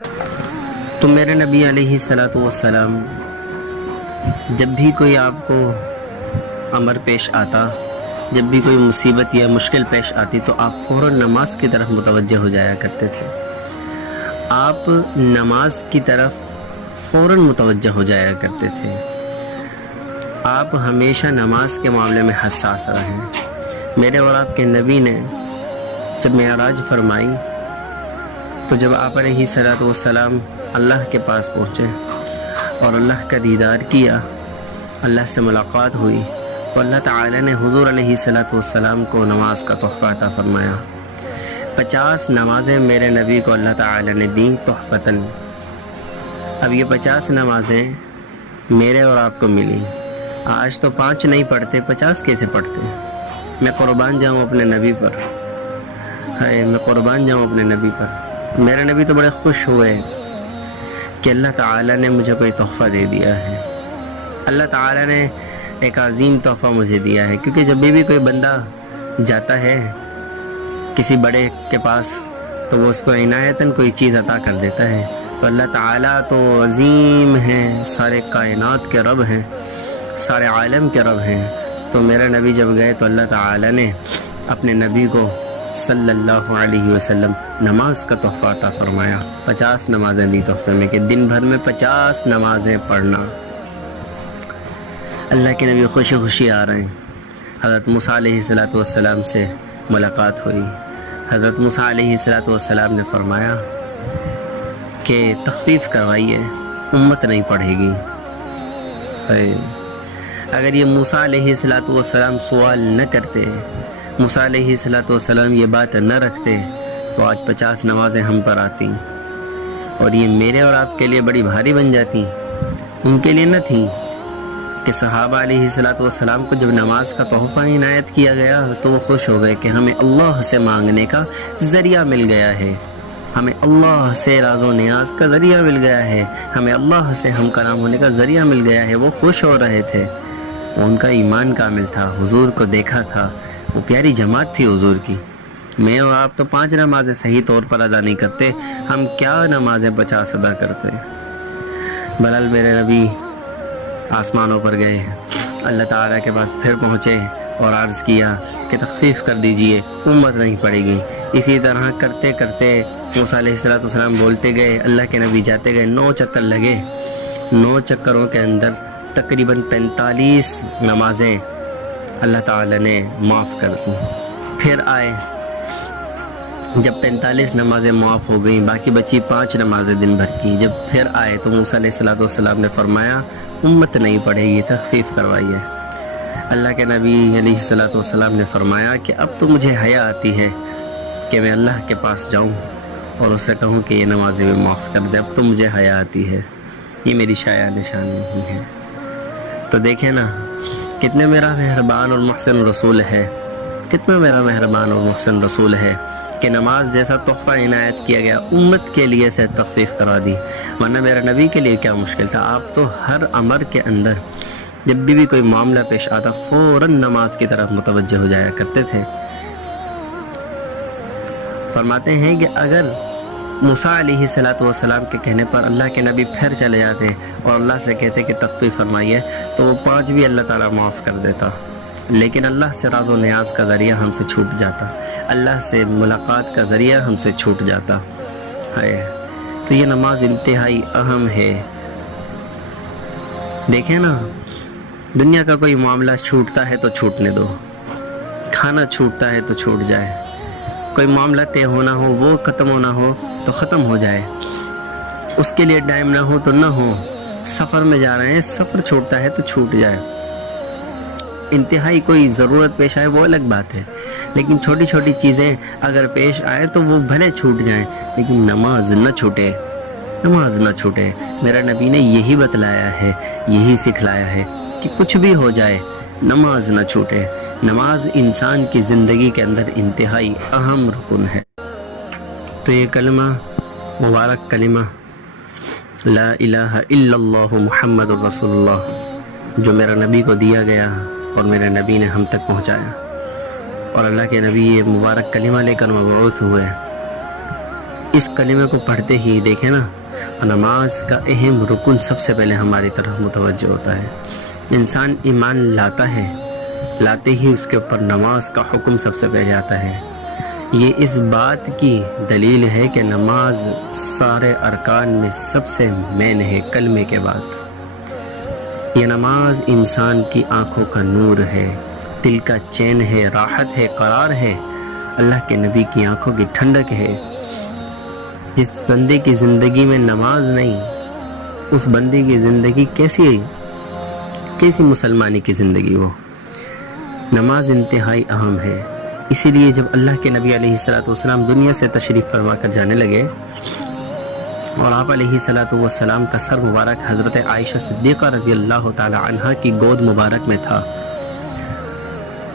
تو میرے نبی علیہ الصلوۃ والسلام جب بھی کوئی آپ کو امر پیش آتا، جب بھی کوئی مصیبت یا مشکل پیش آتی تو آپ فوراً نماز کی طرف متوجہ ہو جایا کرتے تھے۔ آپ نماز کی طرف فوراً متوجہ ہو جایا کرتے تھے۔ آپ ہمیشہ نماز کے معاملے میں حساس رہے۔ میرے اور آپ کے نبی نے جب معراج فرمائی تو جب آپ علیہ الصلوۃ والسلام اللہ کے پاس پہنچے اور اللہ کا دیدار کیا، اللہ سے ملاقات ہوئی، تو اللہ تعالی نے حضور علیہ الصلوۃ والسلام کو نماز کا تحفہ عطا فرمایا۔ 50 نمازیں میرے نبی کو اللہ تعالی نے دیں تحفتاً۔ اب یہ 50 نمازیں میرے اور آپ کو ملی۔ آج تو 5 نہیں پڑھتے، 50 کیسے پڑھتے؟ میں قربان جاؤں اپنے نبی پر، میں قربان جاؤں اپنے نبی پر۔ میرے نبی تو بڑے خوش ہوئے کہ اللہ تعالی نے مجھے کوئی تحفہ دے دیا ہے، اللہ تعالی نے ایک عظیم تحفہ مجھے دیا ہے۔ کیونکہ جب بھی کوئی بندہ جاتا ہے کسی بڑے کے پاس تو وہ اس کو عنایتاً کوئی چیز عطا کر دیتا ہے۔ تو اللہ تعالیٰ تو عظیم ہیں، سارے کائنات کے رب ہیں، سارے عالم کے رب ہیں۔ تو میرا نبی جب گئے تو اللہ تعالیٰ نے اپنے نبی کو صلی اللہ علیہ وسلم نماز کا تحفہ عطا فرمایا۔ 50 نمازیں دی تحفے میں کہ دن بھر میں 50 نمازیں پڑھنا۔ اللہ کے نبی خوشی خوشی آ رہے ہیں۔ حضرت موسیٰ علیہ السلام سے ملاقات ہوئی۔ حضرت موسیٰ علیہ السلام نے فرمایا کہ تخفیف کروائیے، امت نہیں پڑھے گی۔ اگر یہ موسیٰ علیہ السلام سوال نہ کرتے، موسیٰ علیہ السلام یہ بات نہ رکھتے تو آج 50 نمازیں ہم پر آتی اور یہ میرے اور آپ کے لیے بڑی بھاری بن جاتی۔ ان کے لیے نہ تھی کہ صحابہ علیہ السلام کو جب نماز کا تحفہ عنایت کیا گیا تو وہ خوش ہو گئے کہ ہمیں اللہ سے مانگنے کا ذریعہ مل گیا ہے، ہمیں اللہ سے راز و نیاز کا ذریعہ مل گیا ہے، ہمیں اللہ سے ہم کلام ہونے کا ذریعہ مل گیا ہے۔ وہ خوش ہو رہے تھے، ان کا ایمان کامل تھا، حضور کو دیکھا تھا، وہ پیاری جماعت تھی حضور کی۔ میں اور آپ تو 5 نمازیں صحیح طور پر ادا نہیں کرتے، ہم کیا نمازیں 50 ادا کرتے۔ بلال میرے نبی آسمانوں پر گئے، اللہ تعالیٰ کے پاس پھر پہنچے اور عرض کیا کہ تخفیف کر دیجئے، امت نہیں پڑے گی۔ اسی طرح کرتے کرتے موسیٰ علیہ السلام بولتے گئے، اللہ کے نبی جاتے گئے، 9 چکر لگے۔ 9 چکروں کے اندر تقریباً 45 نمازیں اللہ تعالیٰ نے معاف کر دی۔ پھر آئے، جب 45 نمازیں معاف ہو گئیں، باقی بچی 5 نمازیں دن بھر کی۔ جب پھر آئے تو موسیٰ علیہ السلام نے فرمایا امت نہیں پڑھے گی، تخفیف کروائیے۔ اللہ کے نبی علیہ السلام نے فرمایا کہ اب تو مجھے حیا آتی ہے کہ میں اللہ کے پاس جاؤں اور اسے کہوں کہ یہ نمازیں میں معاف کر دے، اب تو مجھے حیا آتی ہے، یہ میری شایع نشان نہیں ہے۔ تو دیکھیں نا کتنے میرا مہربان اور محسن رسول ہے، کتنا میرا مہربان اور محسن رسول ہے کہ نماز جیسا تحفہ عنایت کیا گیا امت کے لیے سے تخفیف کرا دی، ورنہ میرا نبی کے لیے کیا مشکل تھا۔ آپ تو ہر امر کے اندر جب بھی کوئی معاملہ پیش آتا فوراً نماز کی طرف متوجہ ہو جایا کرتے تھے۔ فرماتے ہیں کہ اگر موسیٰ علیہ السلام کے کہنے پر اللہ کے نبی پھر چلے جاتے اور اللہ سے کہتے کہ تخفیف فرمائیے تو وہ 5 بھی اللہ تعالیٰ معاف کر دیتا، لیکن اللہ سے راز و نیاز کا ذریعہ ہم سے چھوٹ جاتا، اللہ سے ملاقات کا ذریعہ ہم سے چھوٹ جاتا ہے۔ تو یہ نماز انتہائی اہم ہے۔ دیکھیں نا، دنیا کا کوئی معاملہ چھوٹتا ہے تو چھوٹنے دو، کھانا چھوٹتا ہے تو چھوٹ جائے، کوئی معاملہ طے ہونا ہو وہ ختم ہونا ہو تو ختم ہو جائے، اس کے لیے ٹائم نہ ہو تو نہ ہو، سفر میں جا رہے ہیں سفر چھوٹتا ہے تو چھوٹ جائے۔ انتہائی کوئی ضرورت پیش آئے وہ الگ بات ہے، لیکن چھوٹی چھوٹی چیزیں اگر پیش آئے تو وہ بھلے چھوٹ جائیں لیکن نماز نہ چھوٹے، نماز نہ چھوٹے۔ میرا نبی نے یہی بتلایا ہے، یہی سکھلایا ہے کہ کچھ بھی ہو جائے نماز نہ چھوٹے۔ نماز انسان کی زندگی کے اندر انتہائی اہم رکن ہے۔ تو یہ کلمہ، مبارک کلمہ لا الہ الا اللہ محمد الرسول اللہ، جو میرا نبی کو دیا گیا اور میرے نبی نے ہم تک پہنچایا، اور اللہ کے نبی یہ مبارک کلمہ لے کر مبعوث ہوئے، اس کلمے کو پڑھتے ہی دیکھیں نا، نماز کا اہم رکن سب سے پہلے ہماری طرف متوجہ ہوتا ہے۔ انسان ایمان لاتا ہے، لاتے ہی اس کے اوپر نماز کا حکم سب سے پہلے آتا ہے۔ یہ اس بات کی دلیل ہے کہ نماز سارے ارکان میں سب سے مین ہے کلمے کے بعد۔ یہ نماز انسان کی آنکھوں کا نور ہے، دل کا چین ہے، راحت ہے، قرار ہے، اللہ کے نبی کی آنکھوں کی ٹھنڈک ہے۔ جس بندے کی زندگی میں نماز نہیں، اس بندے کی زندگی کیسی مسلمانی کی زندگی ہو۔ نماز انتہائی اہم ہے، اسی لیے جب اللہ کے نبی علیہ السلام دنیا سے تشریف فرما کر جانے لگے اور آپ علیہ السلام کا سر مبارک حضرت عائشہ صدیقہ رضی اللہ تعالی عنہا کی گود مبارک میں تھا،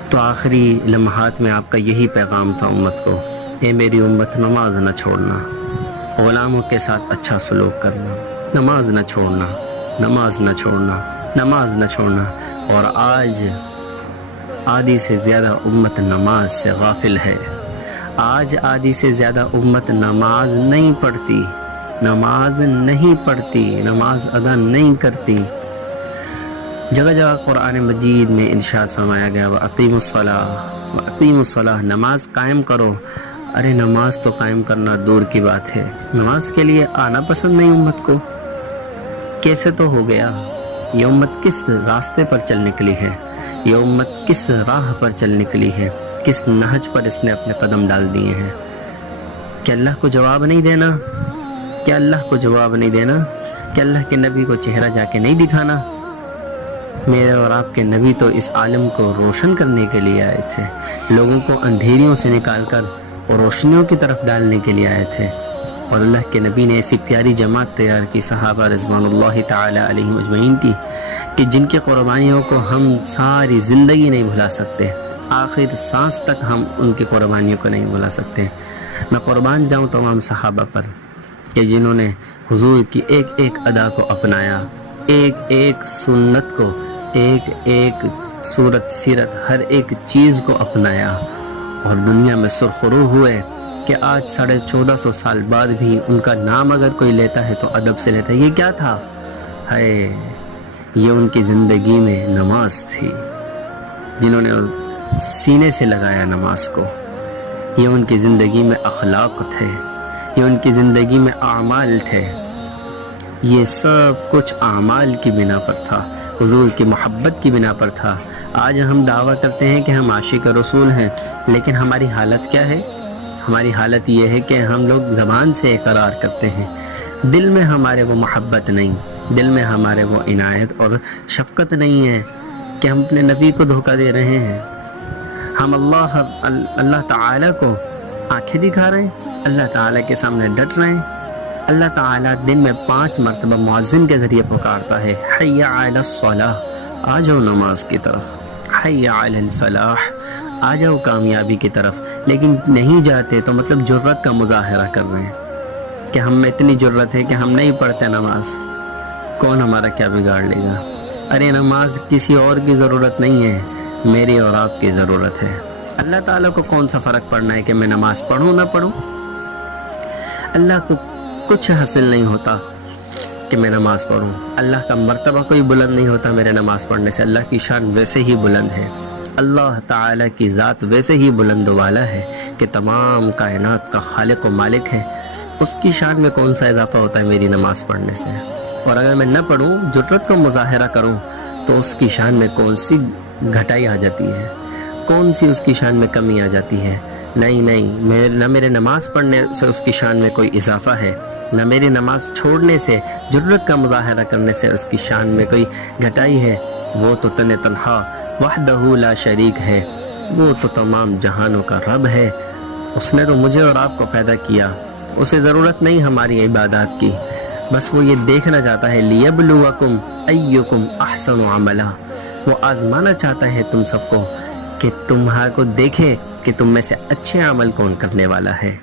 تو آخری لمحات میں آپ کا یہی پیغام تھا امت کو، اے میری امت، نماز نہ چھوڑنا، غلاموں کے ساتھ اچھا سلوک کرنا، نماز نہ چھوڑنا، نماز نہ چھوڑنا، نماز نہ چھوڑنا۔ اور آج آدھی سے زیادہ امت نماز سے غافل ہے۔ آج آدھی سے زیادہ امت نماز نہیں پڑھتی، نماز نہیں پڑھتی، نماز ادا نہیں کرتی۔ جگہ جگہ قرآن مجید میں ارشاد فرمایا گیا وَأَقِیمُوا الصَّلَاةَ وَأَقِیمُوا الصَّلَاةَ، نماز قائم کرو۔ ارے نماز تو قائم کرنا دور کی بات ہے، نماز کے لیے آنا پسند نہیں امت کو۔ کیسے تو ہو گیا؟ یہ امت کس راستے پر چل نکلی ہے؟ یہ امت کس راہ پر چل نکلی ہے؟ کس نہج پر اس نے اپنے قدم ڈال دیے ہیں؟ کہ اللہ کو جواب نہیں دینا؟ کیا اللہ کو جواب نہیں دینا؟ کہ اللہ کے نبی کو چہرہ جا کے نہیں دکھانا؟ میرے اور آپ کے نبی تو اس عالم کو روشن کرنے کے لیے آئے تھے، لوگوں کو اندھیریوں سے نکال کر اور روشنیوں کی طرف ڈالنے کے لیے آئے تھے۔ اور اللہ کے نبی نے ایسی پیاری جماعت تیار کی، صحابہ رضوان اللہ تعالی علیہم اجمعین کی، کہ جن کی قربانیوں کو ہم ساری زندگی نہیں بھلا سکتے، آخر سانس تک ہم ان کی قربانیوں کو نہیں بھلا سکتے۔ میں قربان جاؤں تمام صحابہ پر کہ جنہوں نے حضور کی ایک ایک ادا کو اپنایا، ایک ایک سنت کو، ایک ایک صورت سیرت، ہر ایک چیز کو اپنایا، اور دنیا میں سرخرو ہوئے کہ آج 1450 سال بعد بھی ان کا نام اگر کوئی لیتا ہے تو ادب سے لیتا ہے۔ یہ کیا تھا؟ یہ ان کی زندگی میں نماز تھی، جنہوں نے سینے سے لگایا نماز کو۔ یہ ان کی زندگی میں اخلاق تھے، یہ ان کی زندگی میں اعمال تھے۔ یہ سب کچھ اعمال کی بنا پر تھا، حضور کی محبت کی بنا پر تھا۔ آج ہم دعویٰ کرتے ہیں کہ ہم عاشق رسول ہیں، لیکن ہماری حالت کیا ہے؟ ہماری حالت یہ ہے کہ ہم لوگ زبان سے اقرار کرتے ہیں، دل میں ہمارے وہ محبت نہیں، دل میں ہمارے وہ عنایت اور شفقت نہیں ہے، کہ ہم اپنے نبی کو دھوکہ دے رہے ہیں۔ ہم اللہ تعالیٰ کو آنکھیں دکھا رہے ہیں، اللہ تعالیٰ کے سامنے ڈٹ رہے ہیں۔ اللہ تعالیٰ دن میں 5 مرتبہ مؤذن کے ذریعے پکارتا ہے، حی علی الصلاۃ، آ جاؤ نماز کی طرف، حی علی الفلاح، آ جاؤ کامیابی کی طرف، لیکن نہیں جاتے تو مطلب جرت کا مظاہرہ کر رہے ہیں کہ ہم میں اتنی جرت ہے کہ ہم نہیں پڑھتے نماز، کون ہمارا کیا بگاڑ لے گا۔ ارے نماز کسی اور کی ضرورت نہیں ہے، میری اور آپ کی ضرورت ہے۔ اللہ تعالیٰ کو کون سا فرق پڑنا ہے کہ میں نماز پڑھوں نہ پڑھوں؟ اللہ کو کچھ حاصل نہیں ہوتا کہ میں نماز پڑھوں، اللہ کا مرتبہ کوئی بلند نہیں ہوتا میرے نماز پڑھنے سے، اللہ کی شان ویسے ہی بلند ہے، اللہ تعالیٰ کی ذات ویسے ہی بلند والا ہے کہ تمام کائنات کا خالق و مالک ہے، اس کی شان میں کون سا اضافہ ہوتا ہے میری نماز پڑھنے سے؟ اور اگر میں نہ پڑھوں، جرت کو مظاہرہ کروں، تو اس کی شان میں کون سی گھٹائی آ جاتی ہے، کون سی اس کی شان میں کمی آ جاتی ہے؟ نہیں، نہ میرے نماز پڑھنے سے اس کی شان میں کوئی اضافہ ہے، نہ میری نماز چھوڑنے سے، جرت کا مظاہرہ کرنے سے اس کی شان میں کوئی گھٹائی ہے۔ وہ تو تنہا وحدہ لا شریک ہے، وہ تو تمام جہانوں کا رب ہے، اس نے تو مجھے اور آپ کو پیدا کیا، اسے ضرورت نہیں ہماری عبادات کی، بس وہ یہ دیکھنا چاہتا ہے لیبلوکم ایکم احسن عملا، وہ آزمانا چاہتا ہے تم سب کو کہ تمہارے کو دیکھے کہ تم میں سے اچھے عمل کون کرنے والا ہے،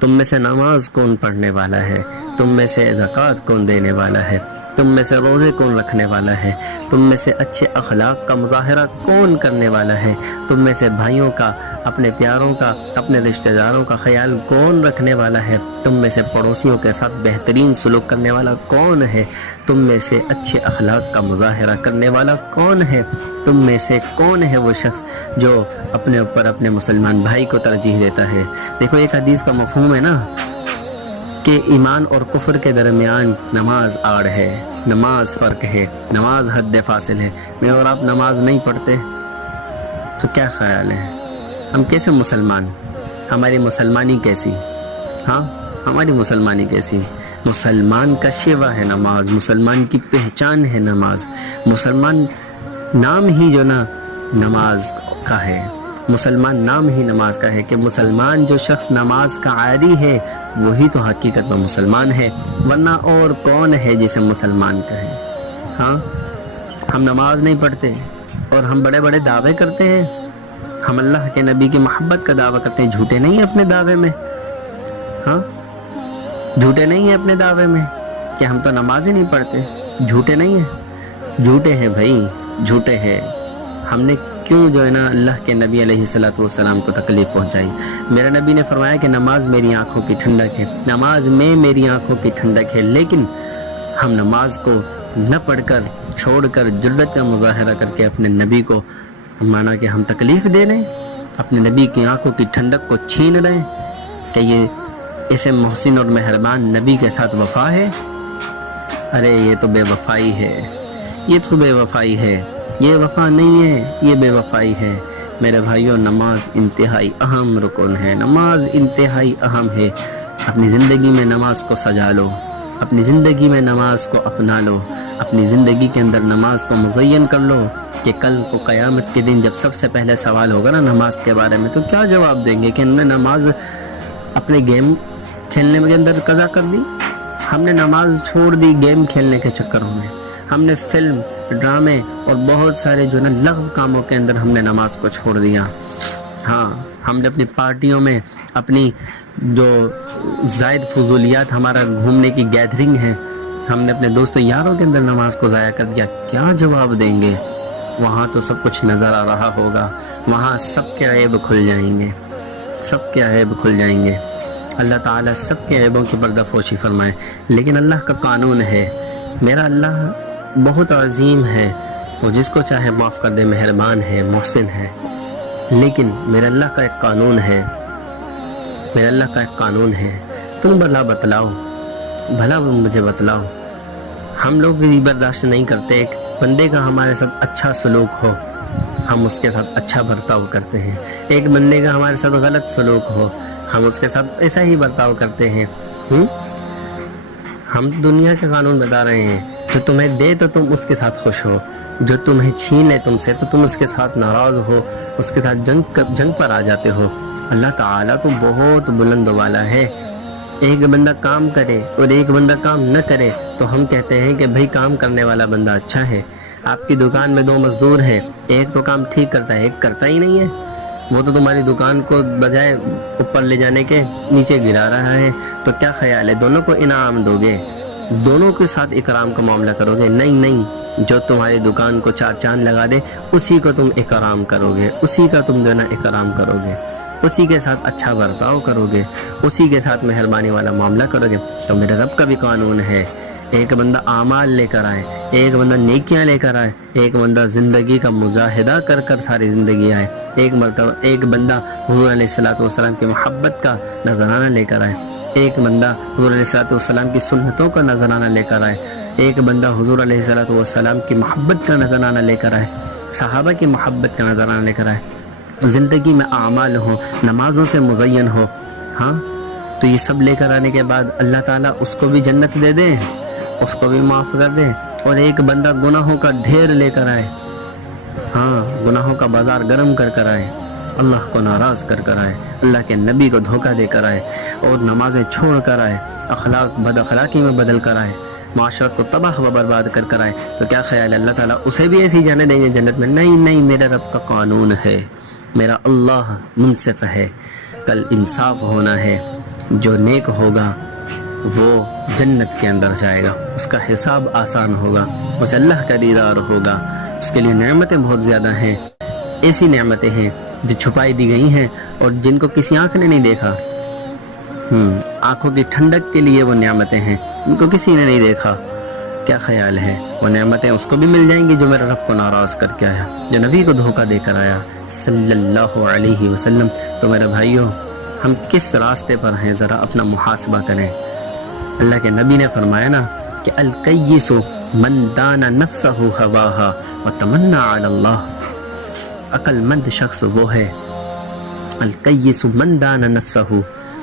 تم میں سے نماز کون پڑھنے والا ہے، تم میں سے زکوٰۃ کون دینے والا ہے، تم میں سے روزے کون رکھنے والا ہے؟ تم میں سے اچھے اخلاق کا مظاہرہ کون کرنے والا ہے؟ تم میں سے بھائیوں کا، اپنے پیاروں کا، اپنے رشتہ داروں کا خیال کون رکھنے والا ہے؟ تم میں سے پڑوسیوں کے ساتھ بہترین سلوک کرنے والا کون ہے؟ تم میں سے اچھے اخلاق کا مظاہرہ کرنے والا کون ہے؟ تم میں سے کون ہے وہ شخص جو اپنے اوپر اپنے مسلمان بھائی کو ترجیح دیتا ہے؟ دیکھو ایک حدیث کا مفہوم ہے نا کہ ایمان اور کفر کے درمیان نماز آڑ ہے، نماز فرق ہے، نماز حد فاصل ہے۔ میں اور آپ نماز نہیں پڑھتے تو کیا خیال ہے ہم کیسے مسلمان؟ ہماری مسلمانی کیسی؟ ہاں ہماری مسلمانی کیسی؟ مسلمان کا شیوا ہے نماز، مسلمان کی پہچان ہے نماز، مسلمان نام ہی جو نا نماز کا ہے، مسلمان نام ہی نماز کا ہے کہ مسلمان جو شخص نماز کا عادی ہے وہی تو حقیقت میں مسلمان ہے، ورنہ اور کون ہے جسے مسلمان کہیں؟ ہاں ہم نماز نہیں پڑھتے اور ہم بڑے بڑے دعوے کرتے ہیں، ہم اللہ کے نبی کی محبت کا دعویٰ کرتے ہیں، جھوٹے نہیں ہیں اپنے دعوے میں؟ ہاں جھوٹے نہیں ہیں اپنے دعوے میں کہ ہم تو نماز ہی نہیں پڑھتے؟ جھوٹے نہیں ہیں؟ جھوٹے ہیں بھائی، جھوٹے ہیں۔ ہم نے کیوں جو ہے نا اللہ کے نبی علیہ الصلوۃ والسلام کو تکلیف پہنچائی؟ میرے نبی نے فرمایا کہ نماز میری آنکھوں کی ٹھنڈک ہے، نماز میں میری آنکھوں کی ٹھنڈک ہے، لیکن ہم نماز کو نہ پڑھ کر، چھوڑ کر، جرأت کا مظاہرہ کر کے اپنے نبی کو مانا کہ ہم تکلیف دے رہے ہیں، اپنے نبی کی آنکھوں کی ٹھنڈک کو چھین رہے ہیں کہ یہ اسے محسن اور مہربان نبی کے ساتھ وفا ہے؟ ارے یہ تو بے وفائی ہے، یہ تو بے وفائی ہے، یہ وفا نہیں ہے، یہ بے وفائی ہے۔ میرے بھائیوں نماز انتہائی اہم رکن ہے، نماز انتہائی اہم ہے۔ اپنی زندگی میں نماز کو سجا لو، اپنی زندگی میں نماز کو اپنا لو، اپنی زندگی کے اندر نماز کو مزین کر لو کہ کل کو قیامت کے دن جب سب سے پہلے سوال ہوگا نا نماز کے بارے میں تو کیا جواب دیں گے کہ ہم نے نماز اپنے گیم کھیلنے کے اندر قضا کر دی، ہم نے نماز چھوڑ دی گیم کھیلنے کے چکروں میں، ہم نے فلم، ڈرامے اور بہت سارے جو نا لغو کاموں کے اندر ہم نے نماز کو چھوڑ دیا۔ ہاں ہم نے اپنی پارٹیوں میں، اپنی جو زائد فضولیات ہمارا گھومنے کی گیدرنگ ہے، ہم نے اپنے دوستوں یاروں کے اندر نماز کو ضائع کر دیا۔ کیا جواب دیں گے؟ وہاں تو سب کچھ نظر آ رہا ہوگا، وہاں سب کے عیب کھل جائیں گے، سب کے عیب کھل جائیں گے۔ اللہ تعالیٰ سب کے عیبوں کی پردہ فوشی فرمائے، لیکن اللہ کا قانون ہے، میرا اللہ بہت عظیم ہے، وہ جس کو چاہے معاف کر دے، مہربان ہے، محسن ہے، لیکن میرے اللہ کا ایک قانون ہے، میرے اللہ کا ایک قانون ہے۔ تم بھلا بتلاؤ، بھلا مجھے بتلاؤ، ہم لوگ بھی برداشت نہیں کرتے ایک بندے کا ہمارے ساتھ اچھا سلوک ہو، ہم اس کے ساتھ اچھا برتاؤ کرتے ہیں، ایک بندے کا ہمارے ساتھ غلط سلوک ہو، ہم اس کے ساتھ ایسا ہی برتاؤ کرتے ہیں۔ ہم دنیا کے قانون بتا رہے ہیں، جو تمہیں دے تو تم اس کے ساتھ خوش ہو، جو تمہیں چھینے تم سے تو تم اس کے ساتھ ناراض ہو، اس کے ساتھ جنگ پر آ جاتے ہو۔ اللہ تعالیٰ تو بہت بلند والا ہے، ایک بندہ کام کرے اور ایک بندہ کام نہ کرے تو ہم کہتے ہیں کہ بھئی کام کرنے والا بندہ اچھا ہے۔ آپ کی دکان میں 2 مزدور ہیں، ایک تو کام ٹھیک کرتا ہے، ایک کرتا ہی نہیں ہے، وہ تو تمہاری دکان کو بجائے اوپر لے جانے کے نیچے گرا رہا ہے، تو کیا خیال ہے دونوں کو انعام دو گے؟ دونوں کے ساتھ اکرام کا معاملہ کرو گے؟ نہیں نہیں، جو تمہاری دکان کو 4 چاند لگا دے اسی کو تم اکرام کرو گے، اسی کا تم جو ہے نا اکرام کرو گے، اسی کے ساتھ اچھا برتاؤ کرو گے، اسی کے ساتھ مہربانی والا معاملہ کرو گے۔ تو میرے رب کا بھی قانون ہے، ایک بندہ اعمال لے کر آئے، ایک بندہ نیکیاں لے کر آئے، ایک بندہ زندگی کا مجاہدہ کر کر ساری زندگی آئے، ایک بندہ حضور علیہ الصلوۃ والسلام کی محبت کا نذرانہ لے کر آئے، ایک بندہ حضور علیہ الصلوۃ والسلام کی سنتوں کا نذرانہ لے کر آئے، ایک بندہ حضور علیہ الصلوۃ والسلام کی محبت کا نذرانہ لے کر آئے، صحابہ کی محبت کا نذرانہ لے کر آئے، زندگی میں اعمال ہو، نمازوں سے مزین ہو۔ ہاں تو یہ سب لے کر آنے کے بعد اللہ تعالیٰ اس کو بھی جنت دے دے، اس کو بھی معاف کر دے، اور ایک بندہ گناہوں کا ڈھیر لے کر آئے، ہاں گناہوں کا بازار گرم کر کر آئے، اللہ کو ناراض کر کر آئے، اللہ کے نبی کو دھوکہ دے کر آئے، اور نمازیں چھوڑ کر آئے، اخلاق بد اخلاقی میں بدل کر آئے، معاشرت کو تباہ و برباد کر کر آئے، تو کیا خیال ہے اللہ تعالیٰ اسے بھی ایسی جانے دیں گے جنت میں؟ نہیں نہیں، میرے رب کا قانون ہے، میرا اللہ منصف ہے، کل انصاف ہونا ہے، جو نیک ہوگا وہ جنت کے اندر جائے گا، اس کا حساب آسان ہوگا، اسے اللہ کا دیدار ہوگا، اس کے لیے نعمتیں بہت زیادہ ہیں، ایسی نعمتیں ہیں جو چھپائی دی گئی ہیں اور جن کو کسی آنکھ نے نہیں دیکھا۔ آنکھوں کی ٹھنڈک کے لیے وہ نعمتیں ہیں، ان کو کسی نے نہیں دیکھا۔ کیا خیال ہے، وہ نعمتیں اس کو بھی مل جائیں گی جو میرے رب کو ناراض کر کے آیا، جو نبی کو دھوکہ دے کر آیا صلی اللہ علیہ وسلم۔ تو میرے بھائیوں، ہم کس راستے پر ہیں، ذرا اپنا محاسبہ کریں۔ اللہ کے نبی نے فرمایا نا کہ القیس من دان نفسہ ہواہا وتمنى علی اللہ، عقل مند شخص وہ ہے، القیس من دان نفسہ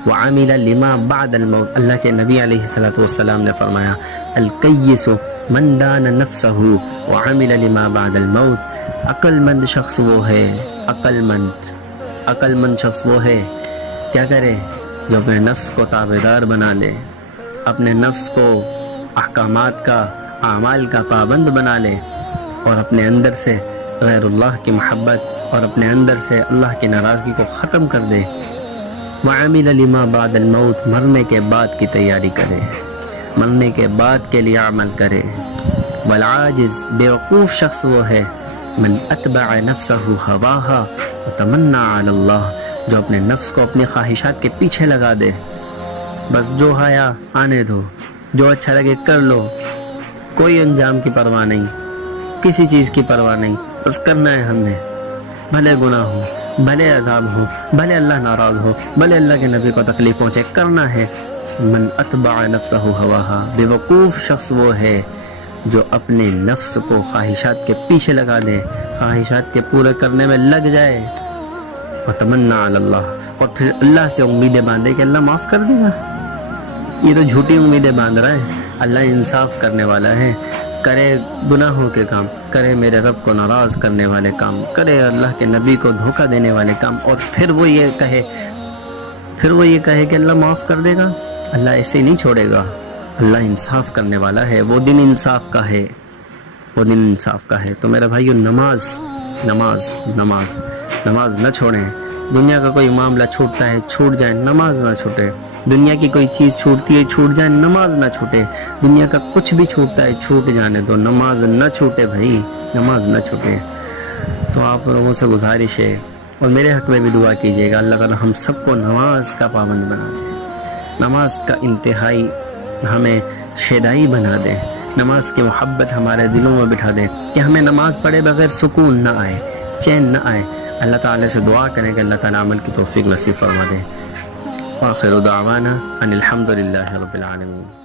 وعمل لما بعد الموت۔ اللہ کے نبی علیہ السلام نے فرمایا القیس من دان نفسہ وعمل لما بعد الموت، عقل مند شخص وہ ہے، عقل مند شخص وہ ہے، کیا کرے، جو اپنے نفس کو تابعدار بنا لے، اپنے نفس کو احکامات کا، اعمال کا پابند بنا لے، اور اپنے اندر سے غیر اللہ کی محبت اور اپنے اندر سے اللہ کی ناراضگی کو ختم کر دے۔ وعمل لما بعد الموت، مرنے کے بعد کی تیاری کرے، مرنے کے بعد کے لیے عمل کرے۔ والعاجز، بیوقوف شخص وہ ہے، من اتبع نفسہ ہواہا وتمنى علی اللہ، جو اپنے نفس کو اپنی خواہشات کے پیچھے لگا دے، بس جو آیا آنے دو، جو اچھا لگے کر لو، کوئی انجام کی پرواہ نہیں، کسی چیز کی پرواہ نہیں، بس کرنا ہے ہم نے، بھلے گناہ ہو، بھلے عذاب ہو، بھلے اللہ ناراض ہو، بھلے اللہ کے نبی کو تکلیف پہنچے، کرنا ہے۔ من اتبع نفسہ ہواہا، بے وقوف شخص وہ ہے جو اپنے نفس کو خواہشات کے پیچھے لگا دے، خواہشات کے پورے کرنے میں لگ جائے، وتمنى علی اللہ، اور پھر اللہ سے امیدیں باندھے کہ اللہ معاف کر دے گا۔ یہ تو جھوٹی امیدیں باندھ رہا ہے، اللہ انصاف کرنے والا ہے، کرے گناہوں کے کام، کرے میرے رب کو ناراض کرنے والے کام، کرے اللہ کے نبی کو دھوکہ دینے والے کام، اور پھر وہ یہ کہے کہ اللہ معاف کر دے گا۔ اللہ ایسے نہیں چھوڑے گا، اللہ انصاف کرنے والا ہے، وہ دن انصاف کا ہے، وہ دن انصاف کا ہے۔ تو میرے بھائیو، نماز نہ چھوڑیں۔ دنیا کا کوئی معاملہ چھوٹتا ہے، چھوٹ جائے، نماز نہ چھوٹے۔ دنیا کی کوئی چیز چھوٹتی ہے، چھوٹ جائے، نماز نہ چھوٹے۔ دنیا کا کچھ بھی چھوٹتا ہے، چھوٹ جانے دو، نماز نہ چھوٹے بھائی، نماز نہ چھوٹے۔ تو آپ لوگوں سے گزارش ہے، اور میرے حق میں بھی دعا کیجیے گا، اللہ تعالی ہم سب کو نماز کا پابند بنا دے، نماز کا انتہائی ہمیں شیدائی بنا دے، نماز کی محبت ہمارے دلوں میں بٹھا دے کہ ہمیں نماز پڑھے بغیر سکون نہ آئے، چین نہ آئے۔ اللہ تعالی سے دعا کریں کہ اللہ تعالی عمل کی توفیق نصیب فرما دے۔ وآخر دعوانا ان الحمد للہ رب العالمین۔